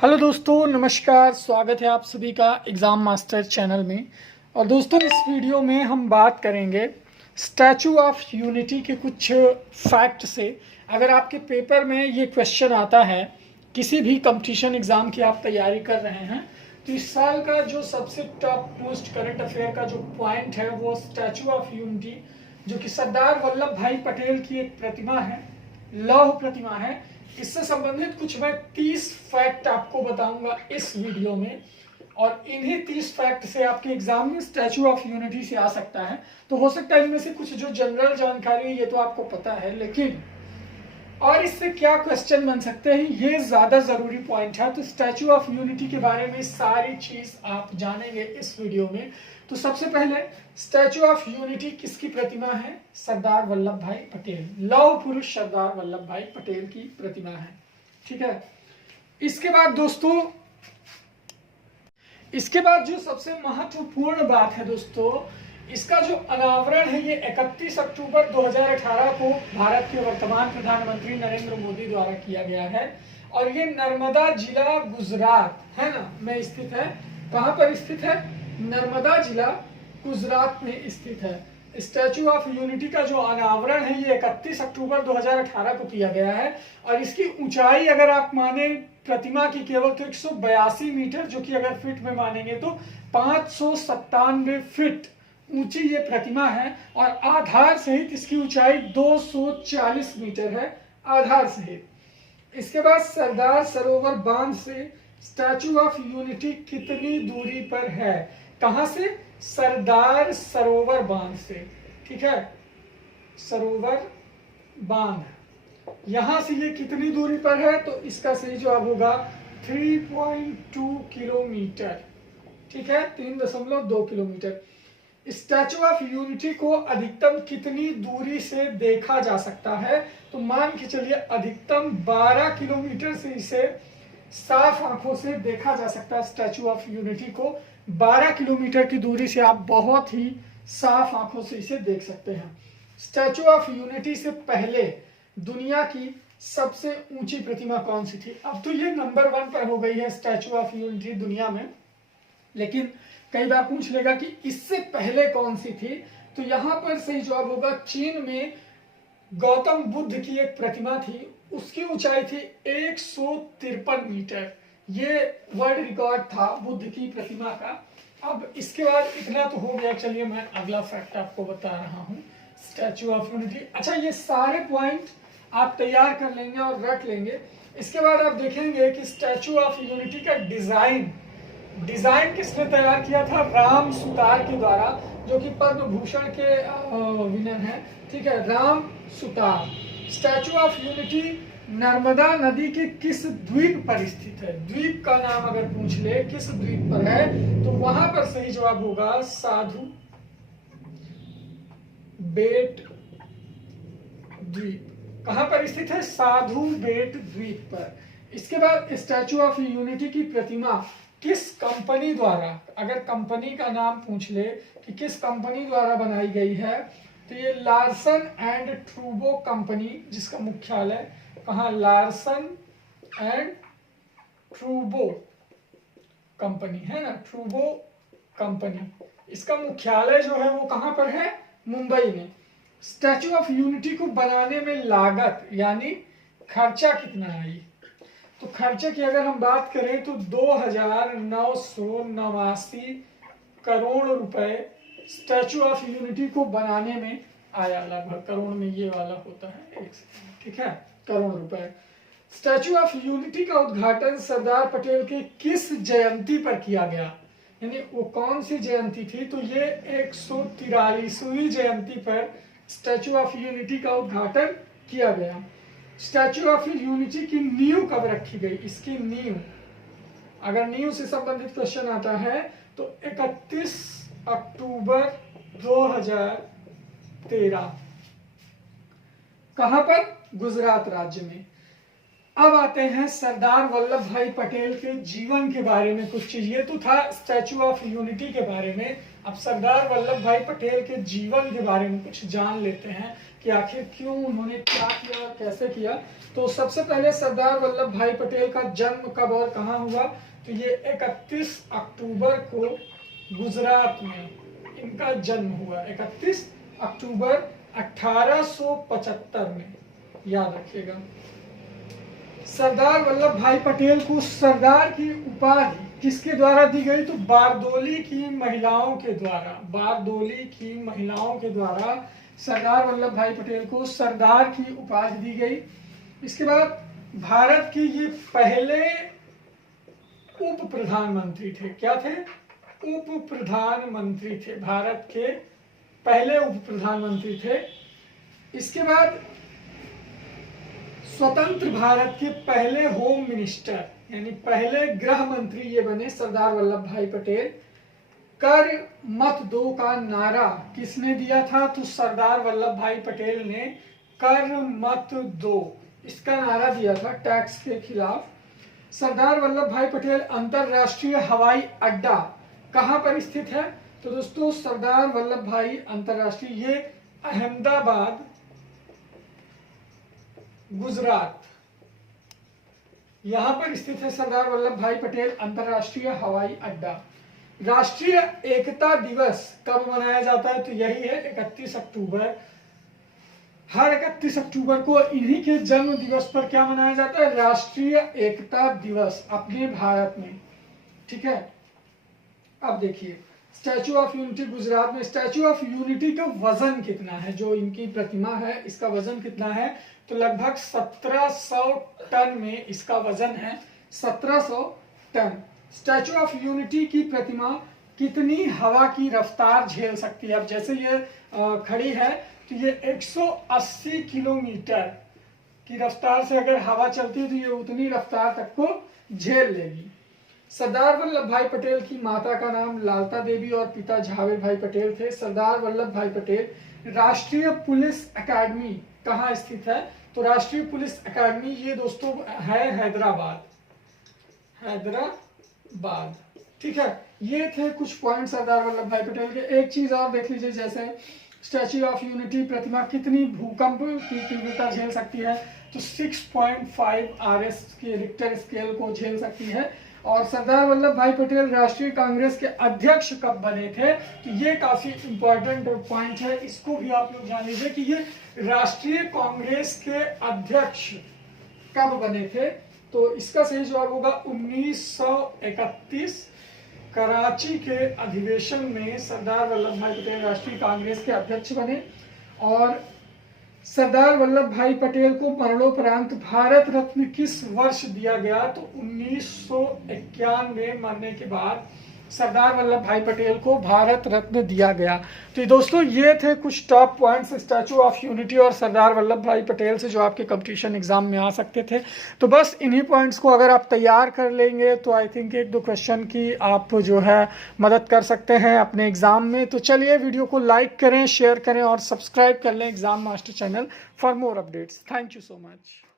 Hello दोस्तों, नमस्कार। स्वागत है आप सभी का एग्ज़ाम मास्टर चैनल में। और दोस्तों, इस वीडियो में हम बात करेंगे स्टैचू ऑफ यूनिटी के कुछ फैक्ट से। अगर आपके पेपर में ये क्वेश्चन आता है, किसी भी कंपटीशन एग्ज़ाम की आप तैयारी कर रहे हैं, तो इस साल का जो सबसे टॉप मोस्ट करंट अफेयर का जो पॉइंट है वो स्टैचू ऑफ यूनिटी, जो कि सरदार वल्लभ भाई पटेल की एक प्रतिमा है, लौह प्रतिमा है। इससे संबंधित कुछ मैं 30 फैक्ट आपको बताऊंगा इस वीडियो में, और इन्हीं 30 फैक्ट से आपके एग्जाम में स्टैचू ऑफ यूनिटी से आ सकता है। तो हो सकता है इनमें से कुछ जो जनरल जानकारी है ये तो आपको पता है, लेकिन और इससे क्या क्वेश्चन बन सकते हैं ये ज्यादा जरूरी पॉइंट है। तो स्टैचू ऑफ यूनिटी के बारे में सारी चीज आप जानेंगे इस वीडियो में। तो सबसे पहले, स्टैचू ऑफ यूनिटी किसकी प्रतिमा है? सरदार वल्लभ भाई पटेल, लौह पुरुष सरदार वल्लभ भाई पटेल की प्रतिमा है। ठीक है। इसके बाद दोस्तों, इसके बाद जो सबसे महत्वपूर्ण बात है दोस्तों, इसका जो अनावरण है ये 31 अक्टूबर 2018 को भारत के वर्तमान प्रधानमंत्री नरेंद्र मोदी द्वारा किया गया है। और ये नर्मदा जिला गुजरात है ना में स्थित है। कहां पर स्थित है? नर्मदा जिला गुजरात में स्थित है। स्टैचू ऑफ यूनिटी का जो अनावरण है ये 31 अक्टूबर 2018 को किया गया है। और इसकी ऊंचाई अगर आप माने प्रतिमा की केवल तो 182 मीटर, जो कि अगर फीट में मानेंगे तो 597 फीट ऊंची ये प्रतिमा है। और आधार सहित इसकी ऊंचाई 240 मीटर है, आधार सहित। इसके बाद सरदार सरोवर बांध से स्टैचू ऑफ यूनिटी कितनी दूरी पर है? कहां से? सरदार सरोवर बांध से। ठीक है, सरोवर बांध यहां से ये कितनी दूरी पर है? तो इसका सही जवाब होगा 3.2 किलोमीटर। ठीक है, 3.2 किलोमीटर। स्टैचू ऑफ यूनिटी को अधिकतम कितनी दूरी से देखा जा सकता है? तो मान के चलिए अधिकतम 12 किलोमीटर से इसे साफ आंखों से देखा जा सकता है। स्टैचू ऑफ यूनिटी को 12 किलोमीटर की दूरी से आप बहुत ही साफ आंखों से इसे देख सकते हैं। स्टैचू ऑफ यूनिटी से पहले दुनिया की सबसे ऊंची प्रतिमा कौन सी थी? अब तो ये नंबर 1 पर हो गई है स्टैचू ऑफ यूनिटी दुनिया में, लेकिन कई बार पूछ लेगा कि इससे पहले कौन सी थी। तो यहां पर सही जवाब होगा चीन में गौतम बुद्ध की एक प्रतिमा थी, उसकी ऊंचाई थी 153 मीटर। ये वर्ल्ड रिकॉर्ड था बुद्ध की प्रतिमा का। अब इसके बाद इतना तो हो गया, चलिए मैं अगला फैक्ट आपको बता रहा हूं स्टैचू ऑफ यूनिटी। अच्छा, ये सारे पॉइंट आप तैयार कर लेंगे और रख लेंगे। इसके बाद आप देखेंगे कि स्टैचू ऑफ यूनिटी का डिजाइन किसने तैयार किया था? राम सुतार के द्वारा, जो कि पद्म भूषण के विनर हैं। ठीक है, Ram Sutar. Statue of unity Narmada नदी के किस द्वीप पर स्थित है? द्वीप का नाम अगर पूछ ले किस द्वीप पर है, तो वहां पर सही जवाब होगा साधु बेट द्वीप। कहां पर स्थित है? साधु बेट द्वीप पर। इसके बाद स्टैचू ऑफ यूनिटी की प्रतिमा किस कंपनी द्वारा, अगर कंपनी का नाम पूछ ले कि किस कंपनी द्वारा बनाई गई है, तो ये लार्सन एंड ट्रूबो कंपनी, जिसका मुख्यालय कहाँ? लार्सन एंड ट्रूबो कंपनी है ना, ट्रूबो कंपनी। इसका मुख्यालय जो है वो कहां पर है? मुंबई में। स्टैचू ऑफ यूनिटी को बनाने में लागत यानी खर्चा कितना आई? तो खर्चे की अगर हम बात करें तो 2,989 करोड़ रुपए स्टैचू ऑफ यूनिटी को बनाने में आया। लगभग करोड़ में ये वाला होता है, ठीक है, करोड़ रुपए। स्टैचू ऑफ यूनिटी का उद्घाटन सरदार पटेल के किस जयंती पर किया गया? यानी वो कौन सी जयंती थी? तो ये 143वीं जयंती पर स्टैचू ऑफ यूनिटी का उद्घाटन किया गया। स्टैचू ऑफ यूनिटी की नींव कब रखी गई? इसकी नींव, अगर नींव से संबंधित क्वेश्चन आता है तो 31 अक्टूबर 2013। कहां पर? गुजरात राज्य में। अब आते हैं सरदार वल्लभ भाई पटेल के जीवन के बारे में कुछ चीज। ये तो था स्टैचू ऑफ यूनिटी के बारे में। अब सरदार वल्लभ भाई पटेल के जीवन के बारे में कुछ जान लेते हैं। कि आखिर क्यों उन्होंने क्या किया, कैसे किया। तो सबसे पहले सरदार वल्लभ भाई पटेल का जन्म कब और कहाँ हुआ, तो ये 31 अक्टूबर को गुजरात में इनका जन्म हुआ। 31 अक्टूबर 1875 में, याद रखिएगा। सरदार वल्लभ भाई पटेल को सरदार की उपाधि किसके द्वारा दी गई, तो बारदोली की महिलाओं के द्वारा। बारदोली की महिलाओं के द्वारा सरदार वल्लभ भाई पटेल को सरदार की उपाधि दी गई। इसके बाद भारत के ये पहले उप प्रधानमंत्री थे। क्या थे, उप प्रधानमंत्री थे, भारत के पहले उप प्रधानमंत्री थे। इसके बाद स्वतंत्र भारत के पहले होम मिनिस्टर यानी पहले गृह मंत्री ये बने सरदार वल्लभ भाई पटेल। कर मत दो का नारा किसने दिया था, तो सरदार वल्लभ भाई पटेल ने कर मत दो इसका नारा दिया था टैक्स के खिलाफ। सरदार वल्लभ भाई पटेल अंतरराष्ट्रीय हवाई अड्डा कहां पर स्थित है, तो दोस्तों सरदार वल्लभ भाई अंतरराष्ट्रीय, ये अहमदाबाद गुजरात, यहां पर स्थित है सरदार वल्लभ भाई पटेल अंतरराष्ट्रीय हवाई अड्डा। राष्ट्रीय एकता दिवस कब मनाया जाता है, तो यही है 31 अक्टूबर। हर 31 अक्टूबर को इन्हीं के जन्म दिवस पर क्या मनाया जाता है, राष्ट्रीय एकता दिवस अपने भारत में। ठीक है, अब देखिए स्टैचू ऑफ यूनिटी गुजरात में। स्टैचू ऑफ यूनिटी का वजन कितना है, जो इनकी प्रतिमा है इसका वजन कितना है, तो लगभग 1700 टन में इसका वजन है, 1700 टन। स्टैचू ऑफ यूनिटी की प्रतिमा कितनी हवा की रफ्तार झेल सकती है, अब जैसे ये खड़ी है तो ये 180 किलोमीटर की रफ्तार से अगर हवा चलती है तो ये उतनी रफ्तार तक को झेल लेगी। सरदार वल्लभ भाई पटेल की माता का नाम लालता देवी और पिता झावेर भाई पटेल थे। सरदार वल्लभ भाई पटेल राष्ट्रीय पुलिस अकादमी कहाँ स्थित है, तो राष्ट्रीय पुलिस अकादमी ये दोस्तों है हैदराबाद, हैदराबाद। ठीक है, ये थे कुछ पॉइंट सरदार वल्लभ भाई पटेल के। एक चीज और देख लीजिए, जैसे स्टैच्यू ऑफ यूनिटी प्रतिमा कितनी भूकंप की तीव्रता झेल सकती है, तो 6.5 RS के रिक्टर स्केल को झेल सकती है। और सरदार वल्लभ भाई पटेल राष्ट्रीय कांग्रेस के अध्यक्ष कब बने थे, तो ये काफी इंपॉर्टेंट पॉइंट है, इसको भी आप लोग जान लीजिए कि ये राष्ट्रीय कांग्रेस के अध्यक्ष कब बने थे। तो इसका सही जवाब होगा 1931 कराची के अधिवेशन में सरदार वल्लभ भाई पटेल राष्ट्रीय कांग्रेस के अध्यक्ष बने। और सरदार वल्लभ भाई पटेल को मरणोपरांत भारत रत्न किस वर्ष दिया गया, तो 1991 मरने के बाद सरदार वल्लभ भाई पटेल को भारत रत्न दिया गया। तो दोस्तों ये थे कुछ top points statue of unity और सरदार वल्लभ भाई पटेल से जो आपके कंपटीशन एग्जाम में आ सकते थे। तो बस इन्हीं पॉइंट्स को अगर आप तैयार कर लेंगे तो आई थिंक 1-2 क्वेश्चन की आप जो है मदद कर सकते हैं अपने एग्जाम में। तो चलिए वीडियो को लाइक करें, शेयर करें और सब्सक्राइब कर लें exam master channel for more updates. Thank you so much.